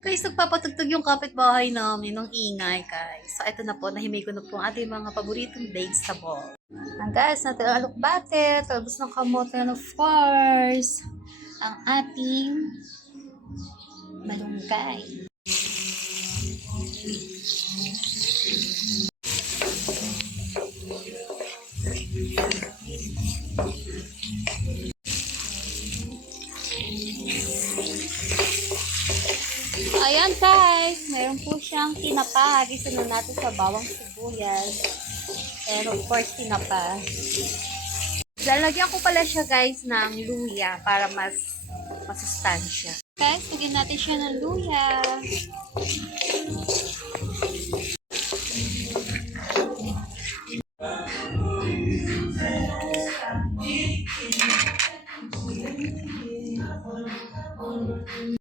Guys, nagpapatugtog yung kapitbahay namin ng ingay, guys. So, ito na po, nahimay ko na po ang ating mga paboritong vegetable. And guys, natin ang alukbate, talbos ng kamote, and of course, ang ating malunggay. Ayan guys, meron po siyang tinapa. Gisunod natin sa bawang sibuyas. And of course, tinapa. Lalagyan ko pala siya guys ng luya para mas masustansya. Guys, lagyan natin siya ng luya.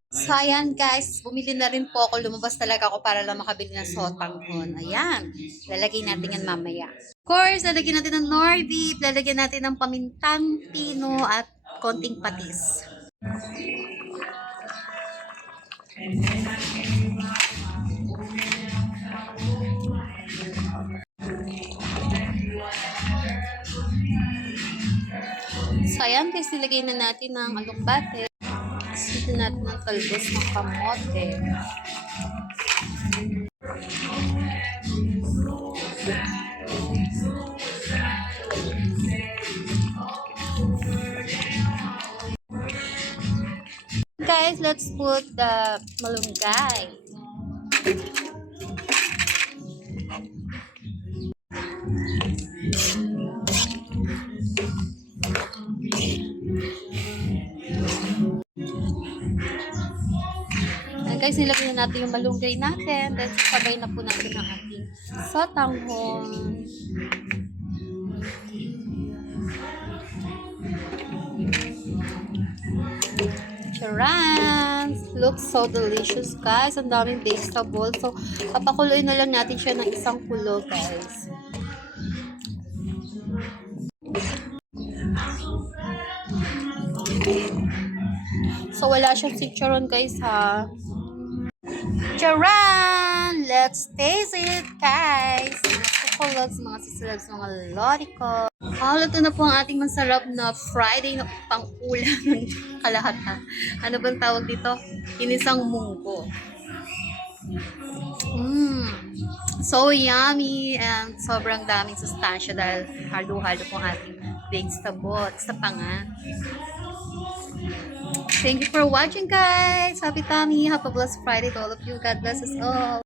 So, ayan guys, bumili na rin po ako. Lumabas talaga ako para lang makabili ng sotanghon. Ayan, lalagay natin yan mamaya. Of course, lalagyan natin ng nor beef, lalagyan natin ng pamintang pino at konting patis. So, ayan guys, nilagay na natin ng alukbate. Dito natin ang talbos ng kamote. Guys, let's put the malunggay. Guys, nilagay na natin yung malunggay natin. Then, sabay na po natin ang ating sotanghon. Charan! Looks so delicious, guys. Ang daming vegetable. So, papakuloy na lang natin siya ng isang kulo, guys. So, wala siyang chicharon, guys, ha? Charan! Let's taste it, guys! Chocolates, mga sisilabs, mga lori ko. Luto na po ang ating masarap na Friday na pang-ulam ng kalahatan. Ano bang tawag dito? Inisang munggo. So yummy and sobrang daming sustansya dahil halo-halo po ang ating vegetable. Sa panga. Thank you for watching, guys. Happy tummy. Have a blessed Friday to all of you. God bless us all.